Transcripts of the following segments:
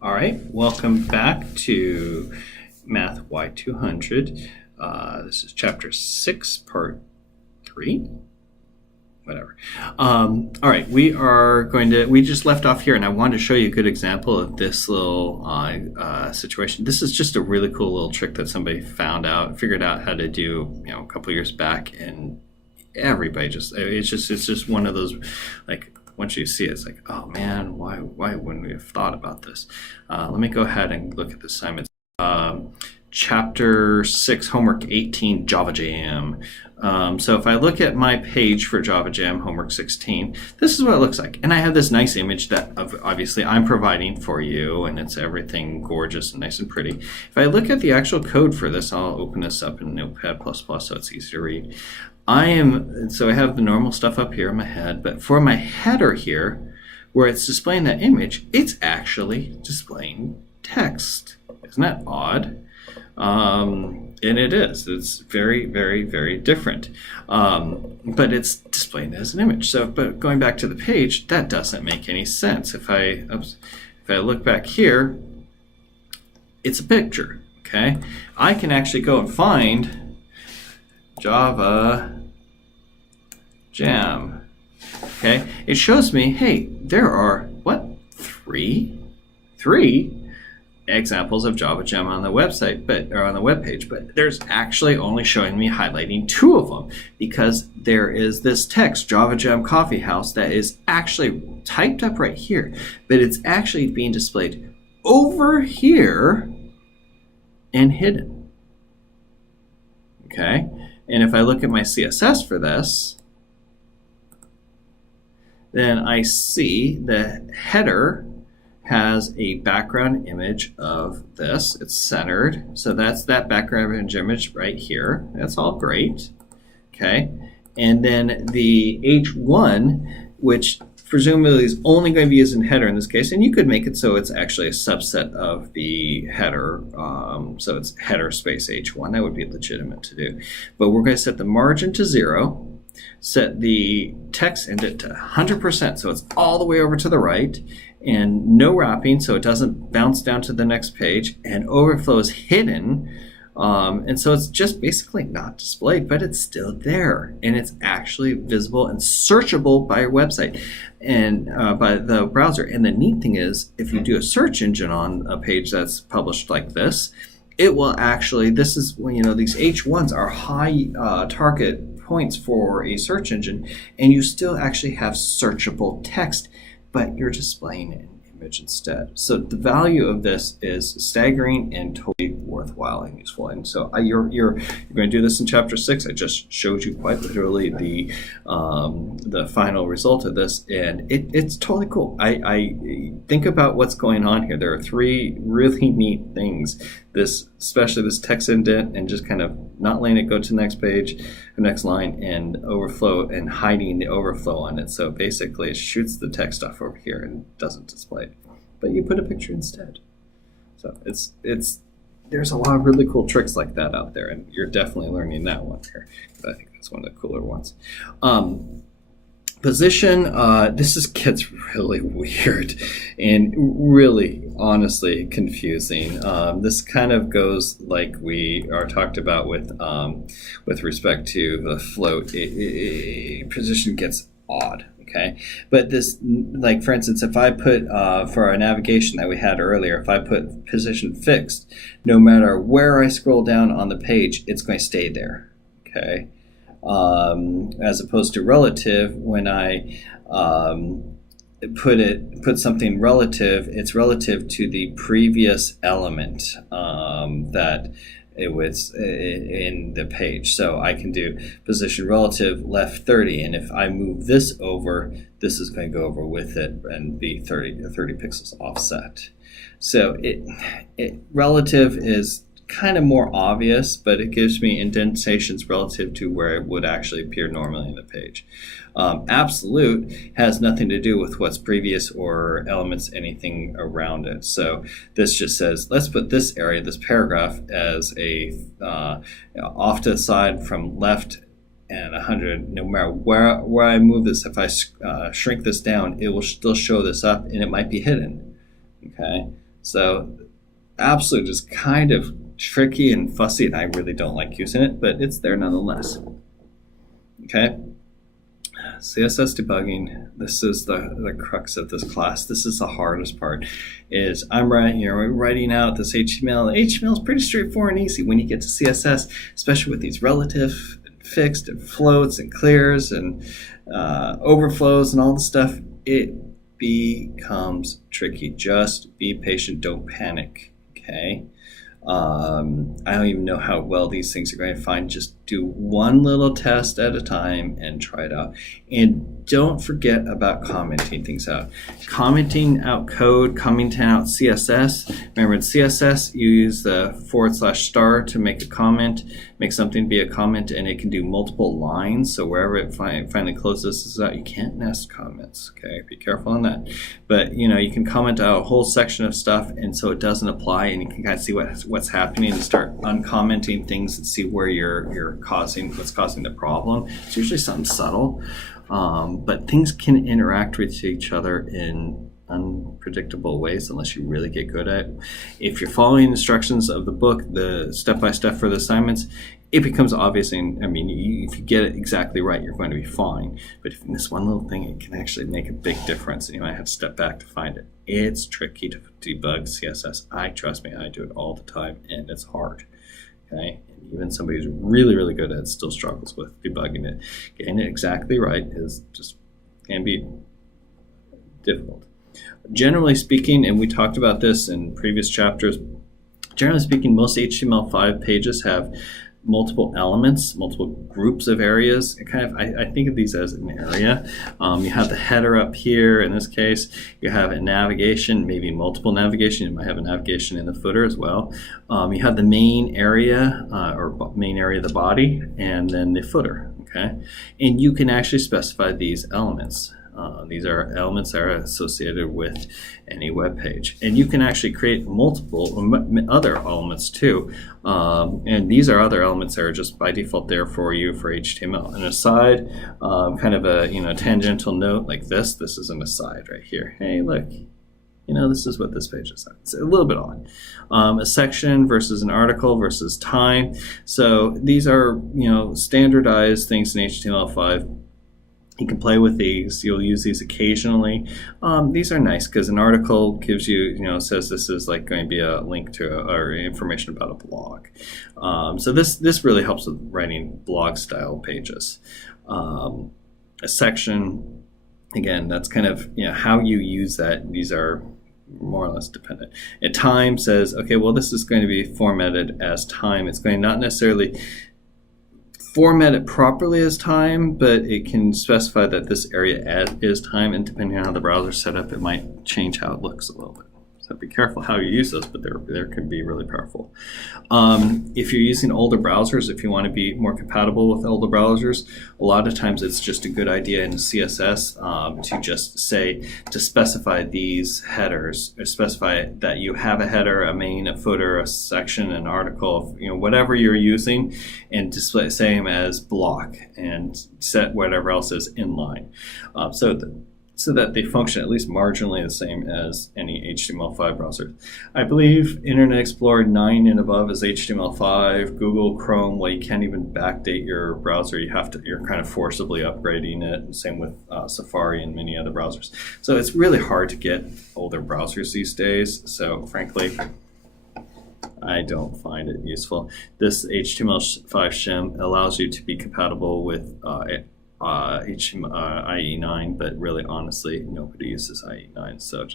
All right, welcome back to MATHY200. This is chapter 6, part 3. Whatever. All right, we just left off here, and I wanted to show you a good example of this little situation. This is just a really cool little trick that somebody figured out how to do, a couple years back, and everybody it's just one of those, like, once you see it, it's like, oh man, why wouldn't we have thought about this? Let me go ahead and look at the assignments. Chapter 6, homework 18, Java Jam. So if I look at my page for Java Jam, homework 16, this is what it looks like. And I have this nice image that obviously I'm providing for you, and it's everything gorgeous and nice and pretty. If I look at the actual code for this, I'll open this up in Notepad++ so it's easy to read. So I have the normal stuff up here in my head, but for my header here, where it's displaying that image, it's actually displaying text. Isn't that odd? And it is. It's very, very, very different. But it's displaying as an image. But going back to the page, that doesn't make any sense. If I look back here, it's a picture. Okay, I can actually go and find Java Jam. Okay, it shows me, hey, there are three examples of Java Jam on the website, or on the web page, but there's actually only showing me highlighting 2 of them because there is this text, Java Jam Coffee House, that is actually typed up right here, but it's actually being displayed over here and hidden. Okay, and if I look at my CSS for this, then I see the header has a background image of this. It's centered. So that's that background image right here. That's all great. Okay. And then the H1, which presumably is only going to be used in header in this case, and you could make it so it's actually a subset of the header. So it's header space H1. That would be legitimate to do. But we're going to set the margin to 0. Set the text indent to 100%, so it's all the way over to the right, and no wrapping, so it doesn't bounce down to the next page, and overflow is hidden, and so it's just basically not displayed, but it's still there, and it's actually visible and searchable by your website and by the browser. And the neat thing is, if you do a search engine on a page that's published like this, it will actually, this is when, these H1s are high target points for a search engine, and you still actually have searchable text, but you're displaying an image instead. So the value of this is staggering and totally worthwhile and useful. And so you're going to do this in chapter 6. I just showed you quite literally the final result of this, and it's totally cool. I think about what's going on here. There are 3 really neat things. Especially this text indent, and just kind of not letting it go to the next page, the next line, and overflow and hiding the overflow on it. So basically it shoots the text off over here and doesn't display it, but you put a picture instead. So there's a lot of really cool tricks like that out there, and you're definitely learning that one here. I think that's one of the cooler ones. Position, this gets really weird and really, honestly, confusing. This kind of goes like we are talked about with respect to the float. Position gets odd, okay? But this, like for instance, if I put, for our navigation that we had earlier, if I put position fixed, no matter where I scroll down on the page, it's going to stay there, okay? As opposed to relative, when I put something relative, it's relative to the previous element that it was in the page. So I can do position relative left 30, and if I move this over, this is going to go over with it and be 30 pixels offset. So relative is kind of more obvious, but it gives me indentations relative to where it would actually appear normally in the page. Absolute has nothing to do with what's previous or elements anything around it. So this just says, let's put this area, this paragraph, as a off to the side from left and 100. No matter where I move this, if I shrink this down, it will still show this up, and it might be hidden. Okay. So absolutely just kind of tricky and fussy, and I really don't like using it, but it's there nonetheless. Okay. CSS debugging, this is the crux of this class. This is the hardest part, is I'm writing out this HTML. HTML is pretty straightforward and easy. When you get to CSS, especially with these relative, fixed, and floats, and clears, and overflows, and all the stuff, it becomes tricky. Just be patient, don't panic, okay? I don't even know how well these things are going to find. Just do one little test at a time and try it out. And don't forget about commenting things out. Commenting out code, commenting out CSS. Remember, in CSS, you use the /* to make a comment, make something be a comment, and it can do multiple lines. So wherever it finally closes this out, you can't nest comments. Okay, be careful on that. But you can comment out a whole section of stuff, and so it doesn't apply, and you can kind of see what's happening and start uncommenting things and see where what's causing the problem. It's usually something subtle, but things can interact with each other in unpredictable ways unless you really get good at it. If you're following instructions of the book, the step-by-step for the assignments, it becomes obvious. And if you get it exactly right, you're going to be fine. But if you miss one little thing, it can actually make a big difference, and you might have to step back to find it. It's tricky to debug CSS. Trust me, I do it all the time, and it's hard. Okay, and even somebody who's really, really good at it still struggles with debugging it. Getting it exactly right can be difficult. Generally speaking, and we talked about this in previous chapters, generally speaking, most HTML5 pages have multiple elements, multiple groups of areas. I think of these as an area. You have the header up here. In this case, you have a navigation, maybe multiple navigation. You might have a navigation in the footer as well. You have the main area, or main area of the body, and then the footer. Okay, and you can actually specify these elements. These are elements that are associated with any web page. And you can actually create multiple other elements too. And these are other elements that are just by default there for you for HTML. An aside, kind of a tangential note like this. This is an aside right here. Hey, look. This is what this page is. It's a little bit odd. A section versus an article versus time. So these are, standardized things in HTML5. You can play with these. You'll use these occasionally. These are nice because an article gives you, says this is like going to be a link to or information about a blog. So this really helps with writing blog style pages. A section, again, that's kind of how you use that. These are more or less dependent. And time says, okay, well, this is going to be formatted as time. It's going to not necessarily format it properly as time, but it can specify that this area is time, and depending on how the browser is set up, it might change how it looks a little bit. So be careful how you use those, but they can be really powerful. If you're using older browsers, if you want to be more compatible with older browsers, a lot of times it's just a good idea in CSS to just to specify these headers, or specify that you have a header, a main, a footer, a section, an article, whatever you're using, and display same as block, and set whatever else is inline. So that they function at least marginally the same as any HTML5 browser. I believe Internet Explorer 9 and above is HTML5. Google Chrome, well, you can't even backdate your browser. You're kind of forcibly upgrading it. Same with Safari and many other browsers. So it's really hard to get older browsers these days. So frankly, I don't find it useful. This HTML5 shim allows you to be compatible with IE9, but really, honestly, nobody uses IE9. So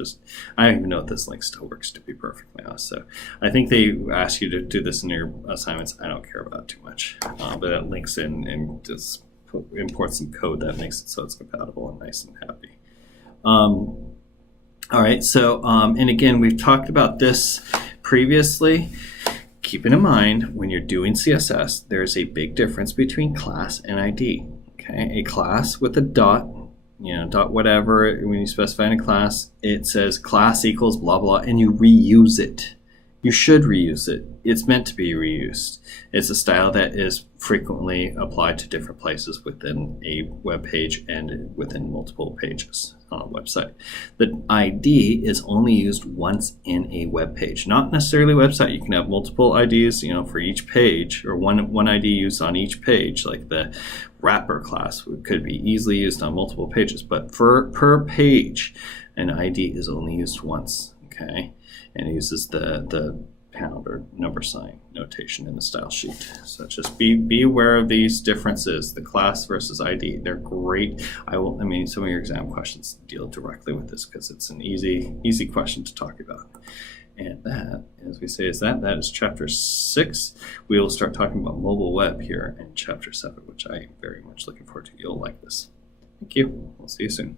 I don't even know if this link still works, to be perfectly honest. So I think they ask you to do this in your assignments. I don't care about too much, but it links in and just imports some code that makes it so it's compatible and nice and happy. All right. So and again, we've talked about this previously. Keeping in mind, when you're doing CSS, there's a big difference between class and ID. Okay, a class with a dot, dot whatever, when you specify in a class, it says class equals blah, blah, and you reuse it. you should reuse it. It's meant to be reused. It's a style that is frequently applied to different places within a web page and within multiple pages on a website. The ID is only used once in a web page, not necessarily website. You can have multiple IDs, for each page, or one ID used on each page, like the wrapper class could be easily used on multiple pages, but per page, an ID is only used once, okay? And it uses the pound or number sign notation in the style sheet. So just be aware of these differences. The class versus ID, they're great. Some of your exam questions deal directly with this because it's an easy question to talk about. And that, as we say, that is chapter 6. We will start talking about mobile web here in chapter 7, which I am very much looking forward to. You'll like this. Thank you. We'll see you soon.